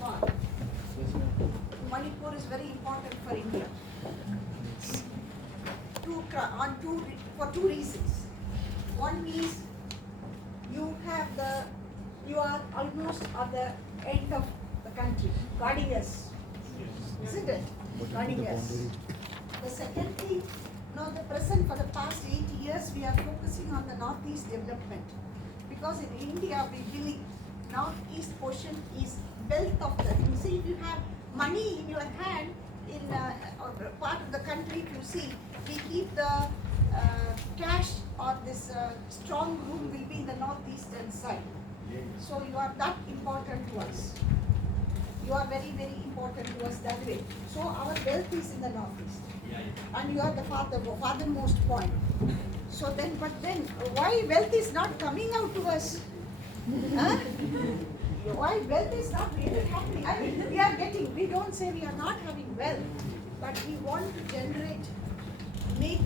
part. Manipur is very important for India. For two reasons. One is you are almost at the end of the country, guarding us, isn't it? Guarding us. The second thing, now the present for the past 8 years, we are focusing on the northeast development, because in India we believe northeast portion is wealth of the. You see, if you have money in your hand in part of the country, if you see, we keep the cash or this strong room will be in the northeastern side. So you are that important to us. You are very, very important to us that way. So our wealth is in the northeast. And you are the farthermost point. So then, but then, why wealth is not coming out to us? Huh? Why wealth is not really happening? I mean, we are getting, we don't say we are not having wealth, but we want to generate, make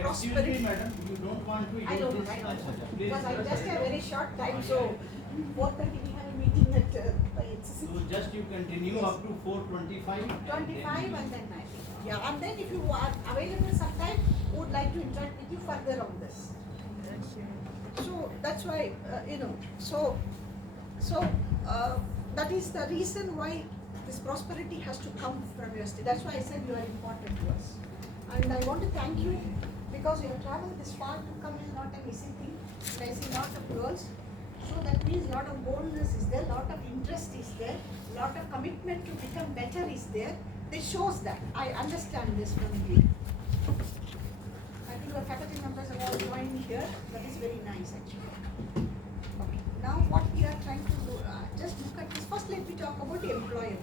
prosperity. Excuse me, madam, you don't want to use I know, because I just have very short time, so 4:30 we have a meeting at So just you continue yes. up to 4:25. 25 and then 9. Yeah, and then if you are available sometime, would like to interact with you further on this. So that's why, that is the reason why this prosperity has to come from your state. That's why I said you are important to us. And I want to thank you, because you have traveled this far to come is not an easy thing. And I see a lot of girls. So that means a lot of boldness is there, a lot of interest is there, a lot of commitment to become better is there. This shows that. I understand this from you. I think the faculty members have all joined here. That is very nice actually. Okay. Now what we are trying to do, just look at this. First let me talk about employability.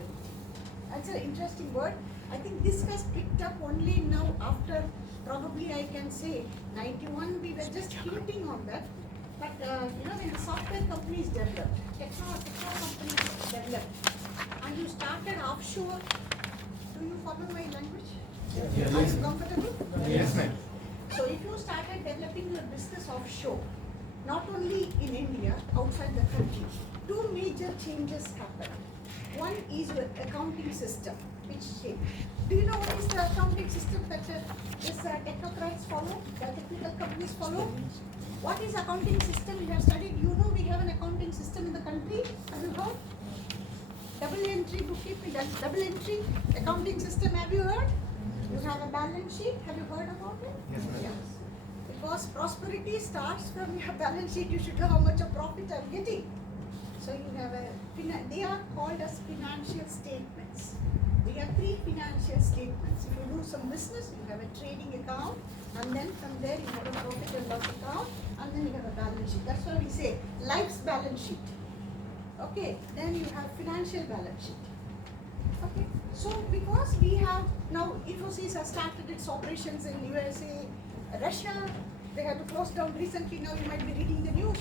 That's an interesting word. I think this has picked up only now after, probably I can say, 91 we were just hinting on that. But when software companies developed, techno companies developed, and you started offshore, do you follow my language? Yes. Are you comfortable? Yes, ma'am. So if you started developing your business offshore, not only in India, outside the country, two major changes happened. One is your accounting system, which changed. Do you know what is the accounting system that these technocrats follow, the technical companies follow? What is accounting system? You have studied, you know we have an accounting system in the country. Have you heard? Double entry bookkeeping, double entry accounting system, have you heard? You have a balance sheet, have you heard about it? Yes, ma'am. Yes. Because prosperity starts from your balance sheet, you should know how much of profit I'm getting. So you have they are called as financial statements. We have 3 financial statements. If you do some business, you have a trading account, and then from there you have a profit and loss account, and then you have a balance sheet. That's why we say life's balance sheet. Okay, then you have financial balance sheet. Okay, so because we have now, Infosys has started its operations in USA, Russia, they had to close down recently. Now you might be reading the news.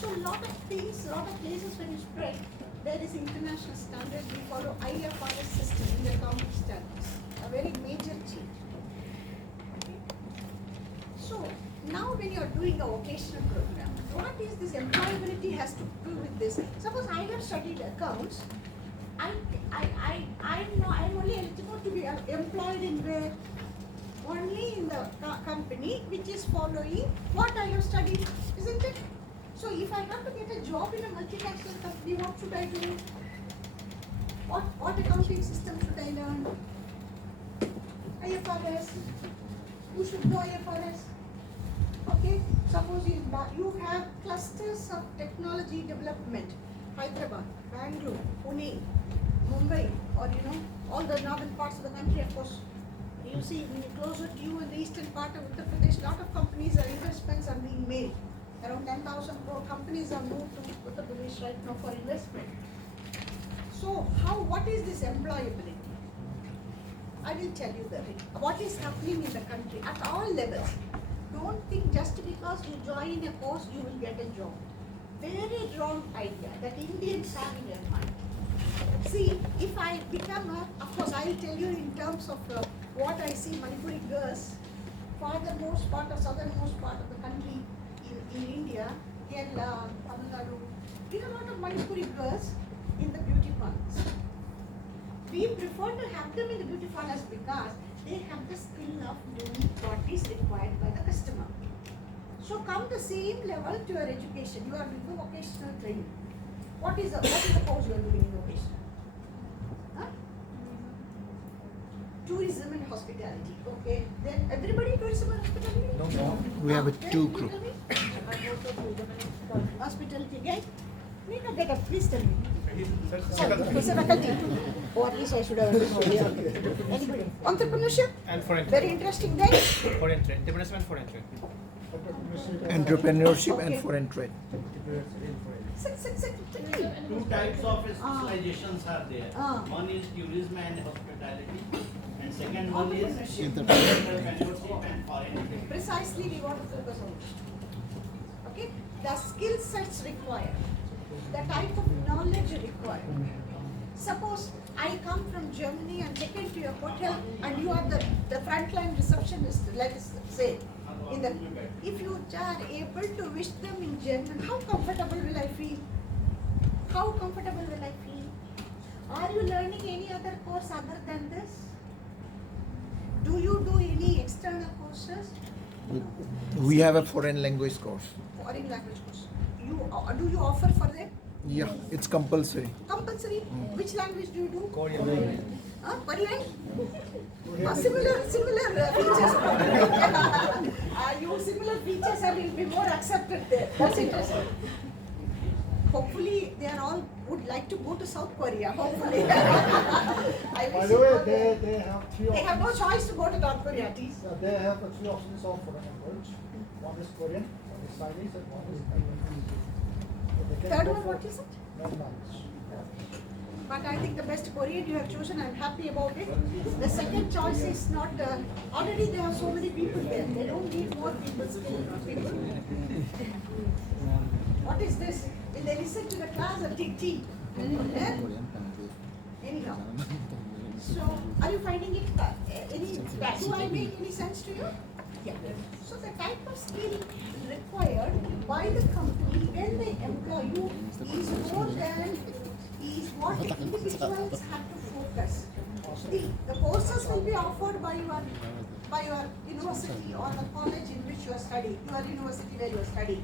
So a lot of things, a lot of places when you spread, there is international standard. We follow IFRS system in the accounting standards. A very major change. Okay. So now when you are doing a vocational program, what is this employability has to do with this? Suppose I have studied accounts. I'm only eligible to be employed in where? Only in the company which is following what I have studied, isn't it? So if I have to get a job in a multinational company, what should I do? What accounting system should I learn? IFRS. You should know IFRS. Okay. Suppose you have clusters of technology development, Hyderabad, Bangalore, Pune, Mumbai, or all the northern parts of the country, of course. You see, closer to you in the eastern part of Uttar Pradesh, a lot of companies or investments are being made. Around 10,000 crore companies are moved to Uttar Pradesh right now for investment. So, what is this employability? I will tell you what is happening in the country at all levels. Don't think just because you join a course you will get a job. Very wrong idea that Indians have in their mind. See, if I become of course I will tell you in terms of what I see Manipuri girls, farthermost part or southernmost part of the country in India, Kerala, Tamil Nadu, there are a lot of Manipuri girls in the beauty parlors. want to have them in the beauty parlors because they have the skill of doing what is required by the customer. So come the same level to your education. You are doing the vocational training. What is the course you are doing in vocational? Huh? Tourism and hospitality. Okay. Then everybody tourism and hospitality? No. We have a two group. Hospitality again? Need not get up, please tell me. It's a faculty. Or at least I should have anybody. Entrepreneurship? And foreign Very interesting then. foreign trade. Entrepreneurship and foreign trade. Entrepreneurship Okay. and foreign trade. Sit. Two types of specializations are there. Ah. One is tourism and hospitality, and second one is Entrepreneurship. entrepreneurship and foreign trade. Precisely we want to focus on it. Okay? The skill sets required. The type of knowledge required. Suppose I come from Germany and check into your hotel and you are the frontline receptionist, let us say. If you are able to wish them in German, how comfortable will I feel? How comfortable will I feel? Are you learning any other course other than this? Do you do any external courses? We have a foreign language course. Foreign language course. Do you offer for them? Yeah, it's compulsory. Compulsory? Which language do you do? Korean. Korean? Similar features. You similar features and will be more accepted there. That's interesting. Hopefully, they are all would like to go to South Korea. Hopefully. I By wish the you way, all the- they have three they have no options. choice to go to North Korea, at least. They have three options of foreign language. One is Korean, one is Chinese, and one is Taiwanese. So they can Third go one, for what is it? non-language. But I think the best Korean you have chosen, I'm happy about it. The second choice is not, already there are so many people there. They don't need more people, skilled people. What is this? Will they listen to the class or take tea? Anyhow. So, are you finding it, do I make any sense to you? Yeah. So the type of skill required by the company when they employ you is more than is what the individuals have to focus. The courses will be offered by your university or the college in which you are studying, your university where you are studying.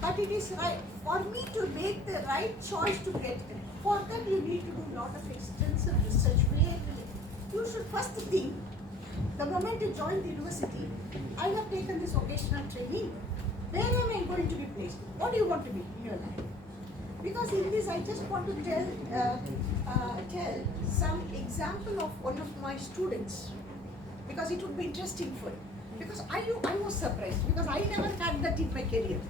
But it is right for me to make the right choice to get it. For that you need to do a lot of extensive research. Where you should first think, the moment you join the university, I have taken this vocational training. Where am I going to be placed? What do you want to be in your life? Because in this, I just want to tell some example of one of my students, because it would be interesting for you. Because I was surprised because I never had that in my career.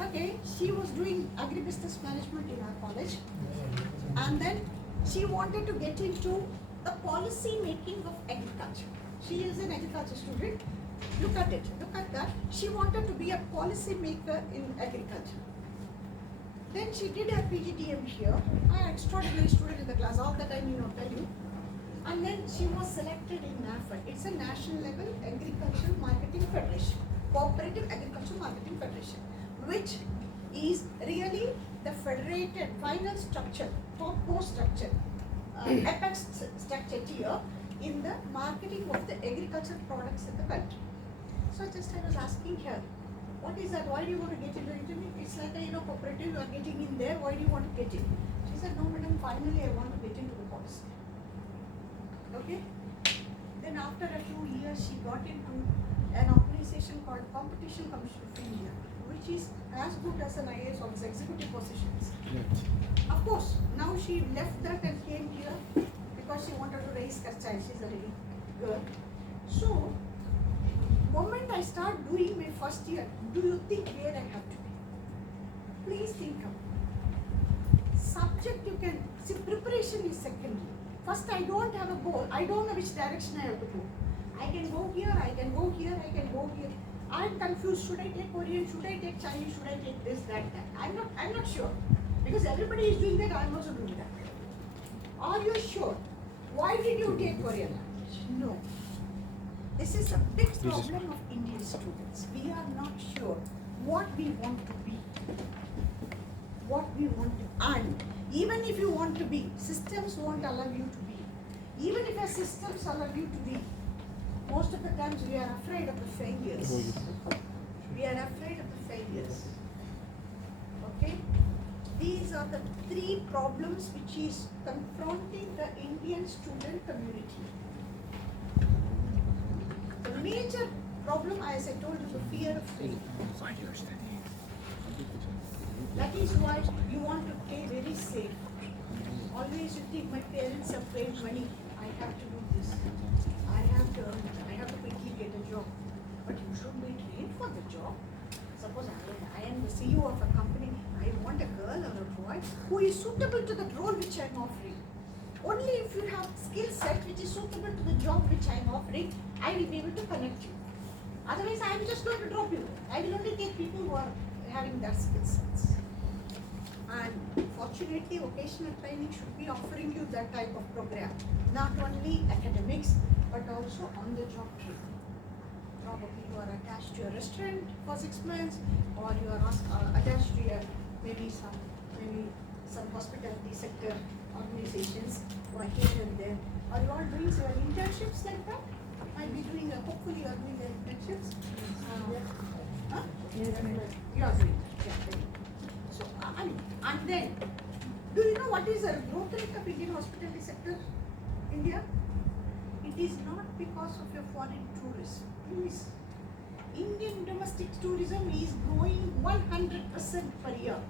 Okay, she was doing agribusiness management in our college, and then she wanted to get into the policy making of agriculture. She is an agriculture student. Look at it. Look at that. She wanted to be a policy maker in agriculture. Then she did her PGDM here. An extraordinary student in the class. All that I need not tell you. And then she was selected in NAFED. It's a national level agricultural marketing federation, cooperative agricultural marketing federation, which is really the federated final structure, topmost structure, apex structure tier in the marketing of the agricultural products in the country. So just I was asking her, what is that? Why do you want to get into it? It's like a cooperative, you are getting in there, why do you want to get in? She said, no madam, finally I want to get into the policy. Okay? Then after a few years she got into an organization called Competition Commission of India, which is as good as an IAS officer, executive positions. Of course, now she left that and came here because she wanted to raise her child. She's a lady girl. So, moment I start doing my first year, do you think where I have to be? Please think of it. Subject you can see, preparation is secondary. First, I don't have a goal. I don't know which direction I have to go. I can go here, I can go here, I can go here. I'm confused. Should I take Korean? Should I take Chinese? Should I take this, that? I'm not sure. Because everybody is doing that, I'm also doing that. Are you sure? Why did you take Korean language? No. This is a big problem of Indian students. We are not sure what we want to be, what we want to earn. Even if you want to be, systems won't allow you to be. Even if a systems allow you to be, most of the times we are afraid of the failures. We are afraid of the failures. Okay? These are the three problems which is confronting the Indian student community. The major problem, as I told you, the fear of failure. That is why you want to play very safe. Always you think, my parents have paid money, I have to do this. I have to earn it. I have to quickly get a job. But you should be trained for the job. Suppose I am the CEO of a company, I want a girl or a boy who is suitable to the role which I am offering. Only if you have skill set which is suitable to the job which I am offering, I will be able to connect you. Otherwise, I am just going to drop you. I will only take people who are having that skill sets. And fortunately, vocational training should be offering you that type of program. Not only academics, but also on-the-job training. Probably you are attached to a restaurant for 6 months, or you are attached to maybe some hospitality sector organizations, or here and there. Or you are doing some internships like that. Might be doing hopefully you are doing internships. Huh? You are doing. Yeah. So and then, do you know what is the growth rate of Indian hospitality sector? India? It is not because of your foreign tourism. Please. Indian domestic tourism is growing 100% per year.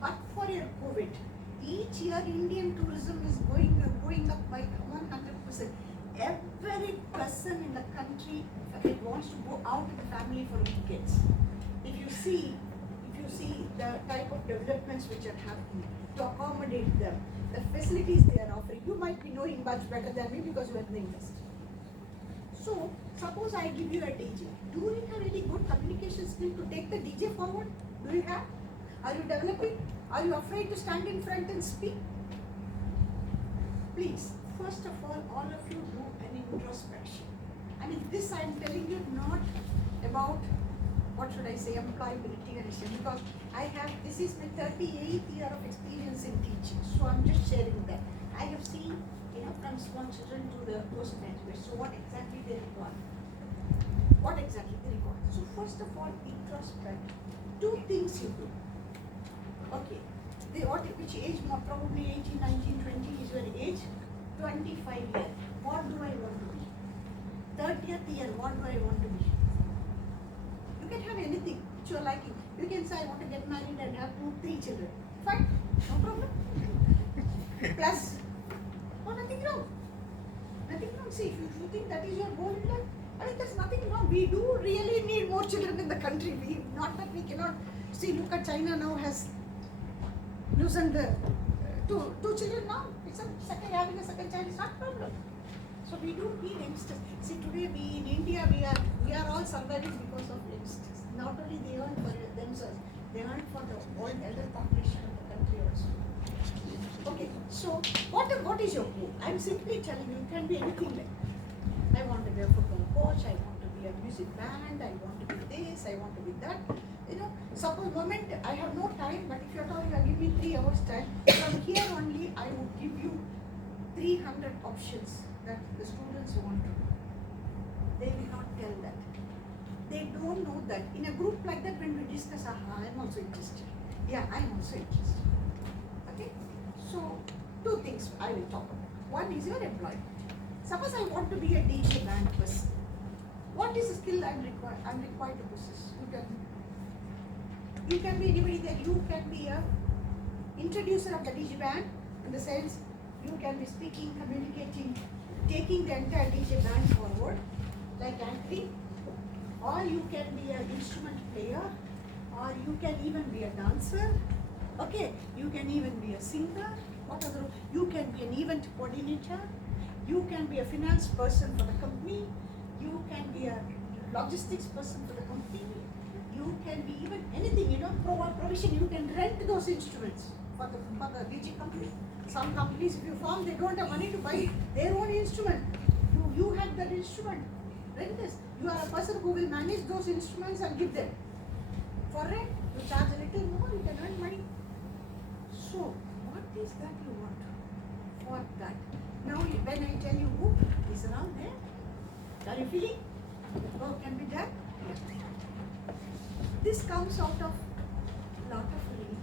But for your COVID, each year Indian tourism is going up by 100%. Every person in the country wants to go out with the family for weekends. If you see the type of developments which are happening to accommodate them, the facilities they are offering, you might be knowing much better than me because you are in the industry. So, suppose I give you a DJ. Do you have any good communication skill to take the DJ forward? Do you have? Are you developing? Are you afraid to stand in front and speak? Please, first of all of you do an introspection. I mean, this I am telling you not about, what should I say, employability and everything, because this is my 38th year of experience in teaching, so I'm just sharing that. I have seen, from small children to the postgraduates, so what exactly they require. So first of all, introspect. 2 things you do. Okay, which age, more probably 18, 19, 20 is your age. 25 years, what do I want to be? 30th year, what do I want to be? You can have anything which you are liking. You can say, I want to get married and have 2-3 children. Fine, no problem. Plus, nothing wrong. Nothing wrong. See, if you think that is your goal in life, I mean, there's nothing wrong. We do really need more children in the country. Not that we cannot. See, look at China now has loosened the two children now. It's having a second child is not a problem. So we do need youngsters. See, today in India we are all surviving because of youngsters. Not only they earn for themselves, they earn for the whole elder population of the country also. Okay, so what is your goal? I'm simply telling you, it can be anything like that. I want to be a football coach, I want to be a music band, I want to be this, I want to be that. Suppose moment I have no time, but if you're talking, give me 3 hours time. From here only, I would give you 300 options that the students want to do. They will not tell that. They don't know that. In a group like that, when we discuss, I'm also interested. Yeah, I'm also interested. Okay? So, 2 things I will talk about. One is your employment. Suppose I want to be a DJ band person. What is the skill I'm required to possess? You can be anybody there. You can be a introducer of the DJ band, in the sense you can be speaking, communicating, taking the entire DJ band forward, like acting, or you can be an instrument player, or you can even be a dancer. Okay, you can even be a singer. You can be an event coordinator. You can be a finance person for the company. You can be a logistics person for the company. You can be even anything, provision. You can rent those instruments for the DJ company. Some companies, if you form, they don't have money to buy their own instrument. You have that instrument. Rent this. You are a person who will manage those instruments and give them. For rent, you charge a little more, you can earn money. So, what is that you want? For that. Now, when I tell you, whoop, is around there. Are you feeling? Oh, can be done? This comes out of lot of reading.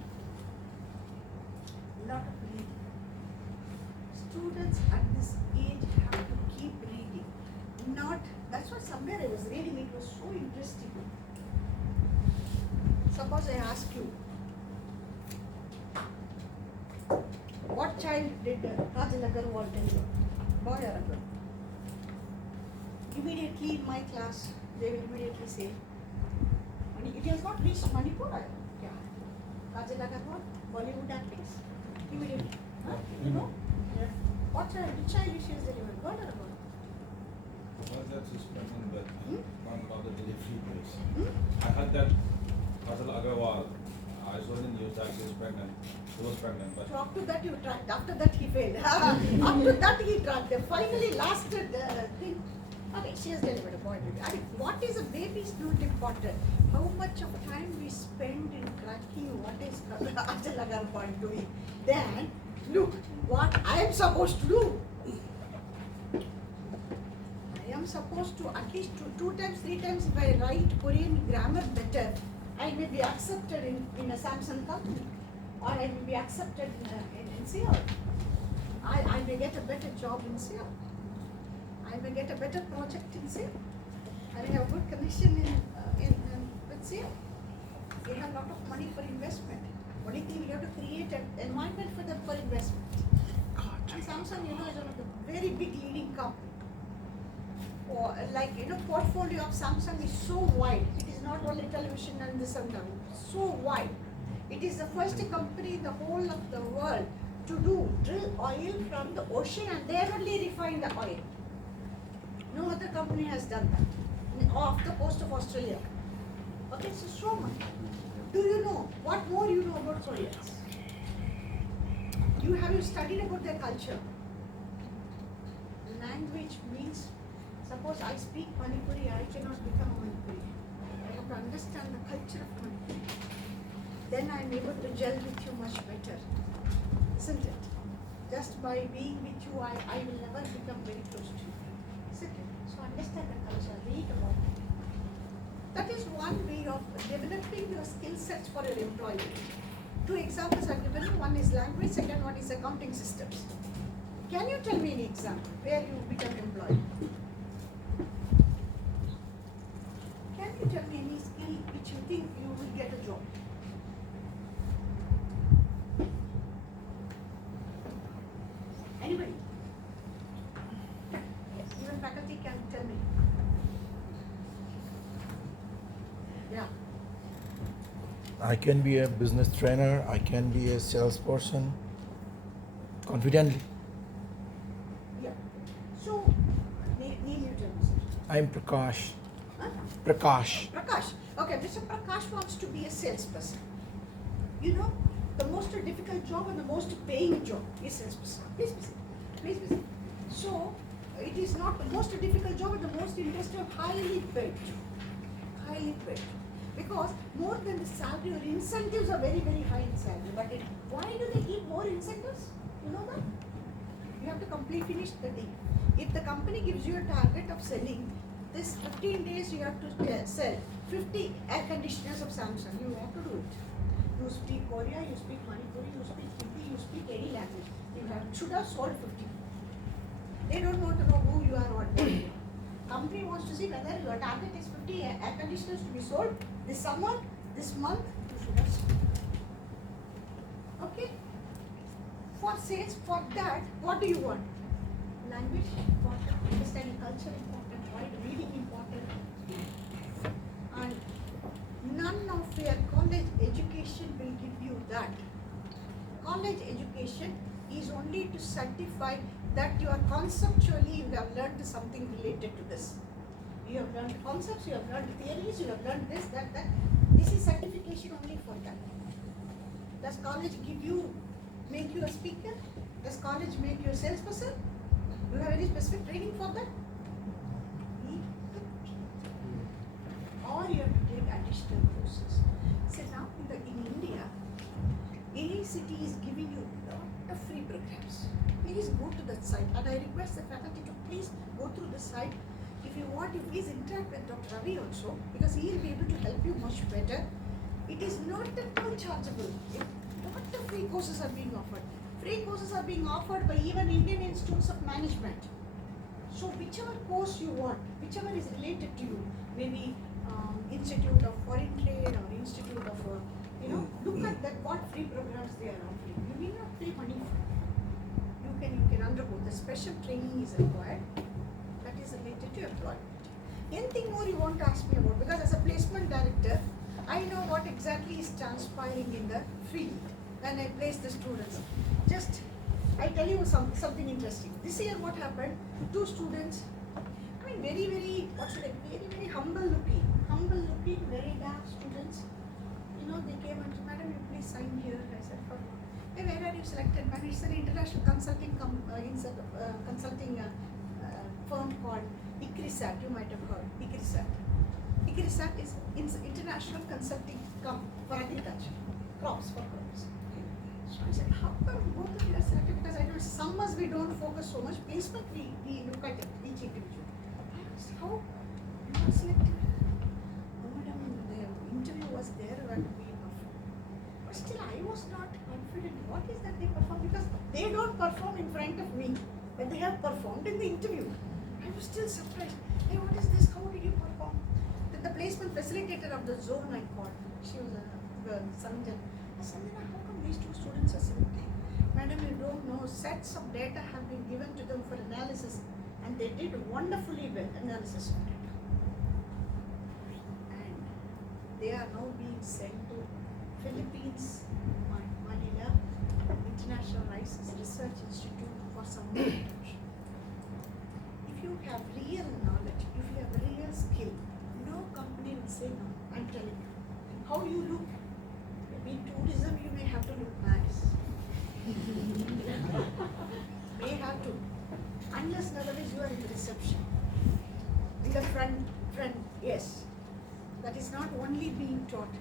Lot of reading. Students at this age have to keep reading. Not, that's what somewhere I was reading, it was so interesting. Suppose I ask you, what child did Kajal Agarwal tell you? Boy or a girl? Immediately in my class, they will immediately say, it has not reached Manipur. Yeah. Kajal Agarwal, Bollywood actress. Immediately. Huh? You know? Yeah. What child? Which child she has delivered? Boy or a girl? Was that suspended that one of the delivery place? Hmm? I heard that Kajal Agarwal, I saw in the news that she was pregnant. She was pregnant, but So up to that you tried. After that he failed. Up to that he tried. They finally lasted thing. Okay, she has delivered a boy baby. I mean, what is a baby is not important. How much of time we spend in cracking what is Kajal Agarwal doing. Then look what I am supposed to do. I am supposed to at least two times, 3 times if I write Korean grammar better, I may be accepted in a Samsung company, or I may be accepted in Seoul. I may get a better job in Seoul. I may get a better project in Seoul. I may have a good connection with Seoul. We have a lot of money for investment. Only thing we have to create an environment for them for investment. And Samsung, is one of the very big leading company. Or portfolio of Samsung is so wide. It is not only television and this and that. So wide. It is the first company in the whole of the world to drill oil from the ocean and they only refine the oil. No other company has done that off the coast of Australia. Okay, so much. Do you know what more you know about Koreans? Have you studied about their culture? Language means, suppose I speak Manipuri, I cannot become a Manipuri. I have to understand the culture of Manipuri. Then I am able to gel with you much better, isn't it? Just by being with you, I will never become very close to you, isn't it? So understand the culture, read about it. That is one way of developing your skill sets for your employee. 2 examples I've given you. One is language, second one is accounting systems. Can you tell me any example where you become employed? Can you tell me any skill which you think you will get a job? Anybody? Yes, even faculty can tell me. Yeah. I can be a business trainer. I can be a salesperson. Confidently. Yeah. So, name you tell me, sir. I'm Prakash. Huh? Prakash. Prakash. Okay, Mr. Prakash wants to be a salesperson. You know, the most difficult job and the most paying job is salesperson. Please be seated. Please be seated. So, it is not the most difficult job and the most interesting, highly paid job. Highly paid. Because more than the salary or incentives are very, very high in salary. But why do they give more incentives? You know that? You have to finish the deal. If the company gives you a target of selling, this 15 days you have to sell 50 air conditioners of Samsung. You have to do it. You speak Korea, you speak Manipuri, you speak Hindi, you speak any language. You should have sold 50. They don't want to know who you are or what you are. Company wants to see whether your target is 50 air conditioners to be sold this summer, this month, you should have sold. Okay? For sales, for that, what do you want? Language important, understanding culture important, right? Reading important. And none of your college education will give you that. College education is only to certify that you are conceptually, you have learned something related to this. You have learned concepts, you have learned theories, you have learned this, that. This is certification only for that. Does college make you a speaker? Does college make you a salesperson? Do you have any specific training for that? Or you have to take additional courses. So now in India, AICT is giving you a lot of free programs. Please go to that site, and I request the faculty to please go through the site. If you want, you please interact with Dr. Ravi also, because he will be able to help you much better. It is not at all chargeable. A lot of free courses are being offered. Free courses are being offered by even Indian Institutes of Management. So whichever course you want, whichever is related to you, maybe Institute of Foreign Trade or Institute of, look at that what free programs they are offering. You need not pay money for it. You can undergo. The special training is required. That is related to employment. Anything more you want to ask me about? Because as a placement director, I know what exactly is transpiring in the field when I place the students. Just, I tell you something interesting. This year what happened, 2 students, very humble looking, very dark students. They came and said, "Madam, you please sign here." I said, "For what?" "Hey, where are you selected?" "Madam, it's an international consulting firm called ICRISAT. You might have heard ICRISAT. ICRISAT is international consulting for agriculture, crops for crops. So I said, "How come both of you are selected?" Because I know summers we don't focus so much. Placement we look at it, each individual. I asked, "How you are selected?" "Oh, madam, the interview was there when we performed." But still I was not confident. What is that they perform? Because they don't perform in front of me, but they have performed in the interview. I was still surprised. "Hey, what is this? How did you perform?" Then the placement facilitator of the zone I called. She was a girl, Sanjana. I said, "Sanjana, how come these 2 students are selected?" "Madam, you don't know. Sets of data have been given to them for analysis, and they did wonderfully well analysis of it. And they are now being sent to Philippines, Manila, International Rice Research Institute for some more attention." If you have real knowledge, if you have real skill, no company will say no. I'm telling you. How you look, maybe in tourism you may have to look nice. May have to. Unless otherwise you are in the reception. In the front, yes. That is not only being taught.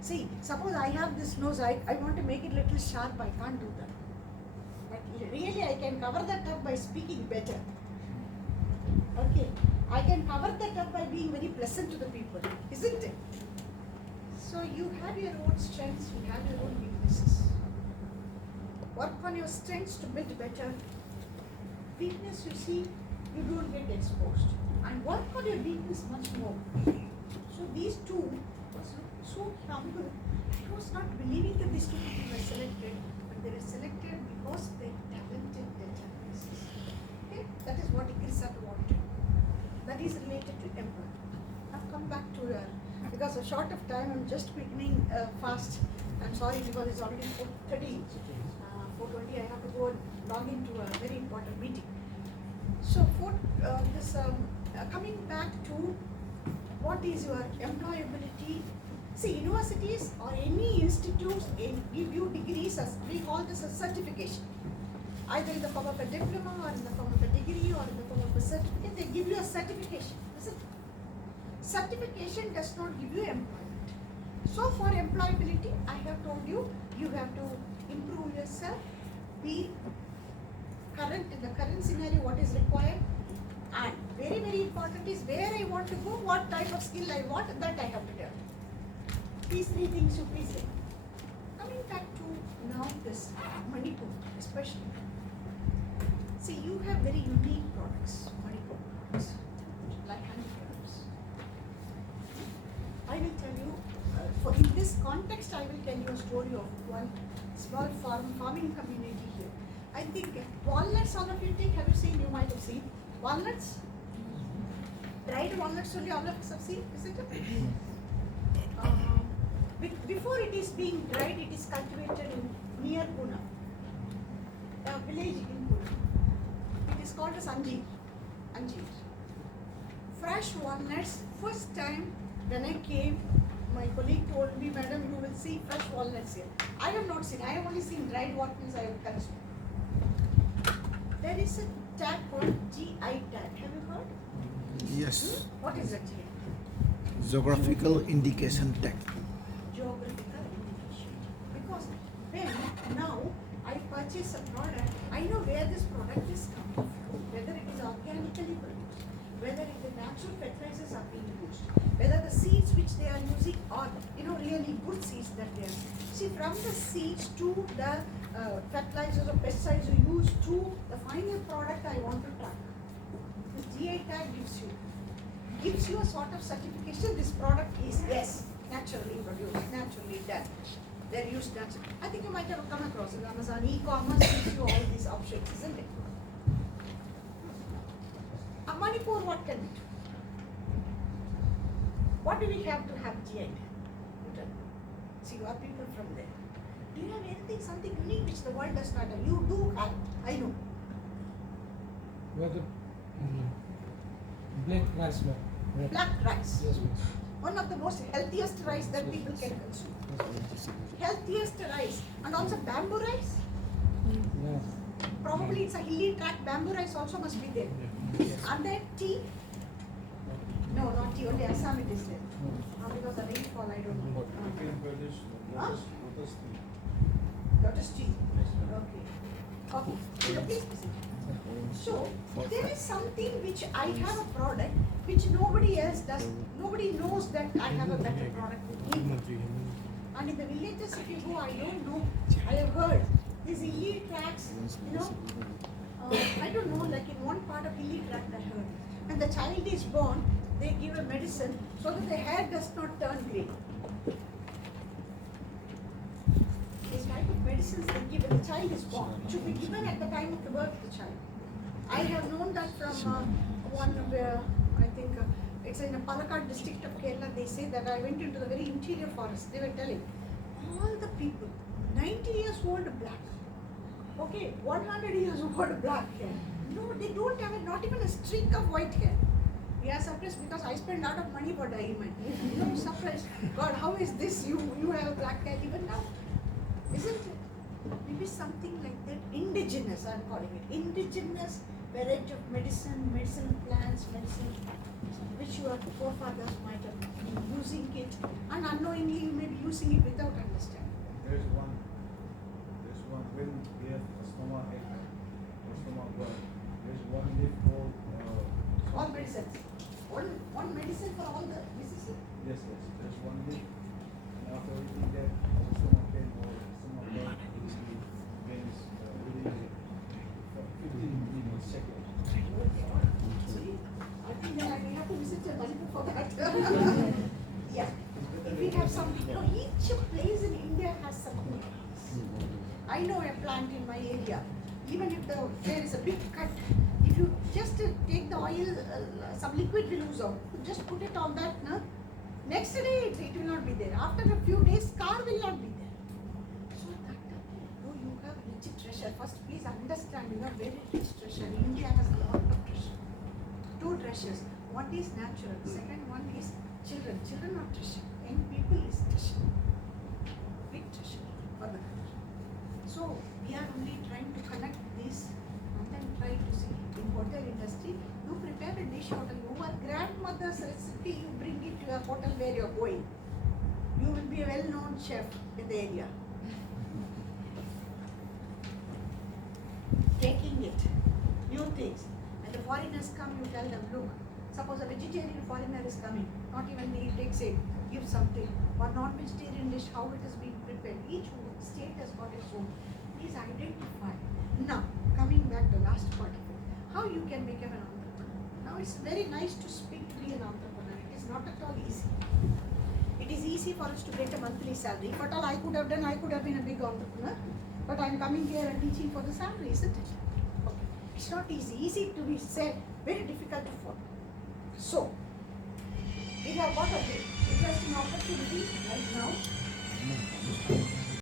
See, suppose I have this nose, I want to make it a little sharp, I can't do that. But really I can cover that up by speaking better. Okay, I can cover that up by being very pleasant to the people, isn't it? So you have your own strengths, you have your own weaknesses. Work on your strengths to build better. Weakness, you see, you don't get exposed. And work on your weakness much more. So these 2 were so humble. I was not believing that these 2 people were selected, but they were selected because they talented databases. Okay, that is what ICRISAT wanted. That is related to employment. Now come back to because a short of time, I'm just beginning fast. I'm sorry because it's already 4:30. 4:20, I have to go and log into a very important meeting. So coming back to what is your employability. See, universities or any institutes give you degrees as, we call this a certification. Either in the form of a diploma or in the form of a degree or in the form of a certificate, they give you a certification. Certification does not give you employment. So for employability, I have told you, you have to improve yourself, be current in the current scenario, what is required, and very, very important is where I want to go, what type of skill I want, that I have to develop. These 3 things you please say. Coming back to now this Manipur, especially. See, you have very unique products, Manipur products, like handicrafts. I will tell you, in this context, I will tell you a story of one small farming community here. I think walnuts, all of you think, have you seen, you might have seen, walnuts? Dried walnuts only all of us have seen, isn't it? Before it is being dried, it is cultivated near Pune, a village in Pune. It is called as Anjeer. Fresh walnuts, first time when I came, my colleague told me, "Madam, you will see fresh walnuts here." I have not seen, I have only seen dried walnuts I have consumed. There is a tag called GI tag, have you heard? Yes. What is that GI? Geographical indication tag. Geographical indication. Because when this product is coming from, whether it is organically produced, whether the natural fertilizers are being used, whether the seeds which they are using are, really good seeds that they are. See, from the seeds to the fertilizers or pesticides you use to the final product I want to track. This GI tag gives you a sort of certification. This product is, yes, naturally produced, naturally done. They're used naturally. I think you might have come across it. Amazon e-commerce gives you all these options, isn't it? Manipur, what can we do? What do we have to have GI? See, you are people from there. Do you have anything, something unique which the world does not have? You do have, I know. We have the black rice, ma'am. Black rice. Yes, ma'am. One of the most healthiest rice that people can consume. Healthiest rice. And also bamboo rice. Yeah. Probably it's a hilly tract. Bamboo rice also must be there. And then tea. No, not tea, only Assam it is there. Because of rainfall, I don't know. Lotus tea. Okay. Okay. Please proceed. So, there is something which I have a product which nobody else does. Nobody knows that I have a better product with me. And in the villages, if you go, I don't know. I have heard these hilly tracts, I don't know, like in one part of hilly tract I heard. When the child is born, they give a medicine so that the hair does not turn grey. This type of medicines they give when the child is born. It should be given at the time of the birth of the child. I have known that from one where I think it's in a Palakkad district of Kerala. They say that I went into the very interior forest. They were telling all the people, 90 years old black. Okay, 100 years old black hair. No, they don't have not even a streak of white hair. We are surprised because I spend a lot of money for dyeing my hair. No, surprised. God, how is this? You have black hair even now, isn't it? Maybe something like that. Indigenous, I'm calling it. Indigenous variety of medicine plants, which your forefathers might have been using it, and unknowingly you may be using it without understanding. There's one when we have a stomach ache or stomach burn, there's one leaf called All medicines. One medicine for all the diseases? yes, there's one leaf. And after eating that, all the stomach pain or stomach burn will be veins really for 15 minutes seconds. See, I think that I may have to visit your Manipur for that. Yeah. We have some, each place in India has something. I know a plant in my area. Even if there is a big cut, if you just take the oil, some liquid will ooze out. Just put it on that, no? Next day it will not be there. After a few days, scar will not be there. So that, you have rich treasure. First, please understand, you have very rich treasure. India has a lot of treasure. Two treasures. One is natural. Second one is children. Children are treasure. Young people is treasure. Big treasure for the country. So we are only trying to connect this and then try to see in hotel industry. You prepare a dish out of your grandmother's recipe. You bring it to a hotel where you are going. You will be a well-known chef in the area. Taking it, new things. When the foreigners come, you tell them, look, suppose a vegetarian foreigner is coming, not even he takes it, give something, or non-vegetarian dish, how it is being prepared. Each state has got its own. Please identify. Now, coming back to the last part of it, how you can become an entrepreneur. Now, it's very nice to speak to be an entrepreneur. It is not at all easy. It is easy for us to get a monthly salary. If at all I could have done, I could have been a big entrepreneur. But I'm coming here and teaching for the salary, isn't it? Okay. It's not easy. Easy to be said, very difficult to follow. So, we have got a interesting opportunity right now.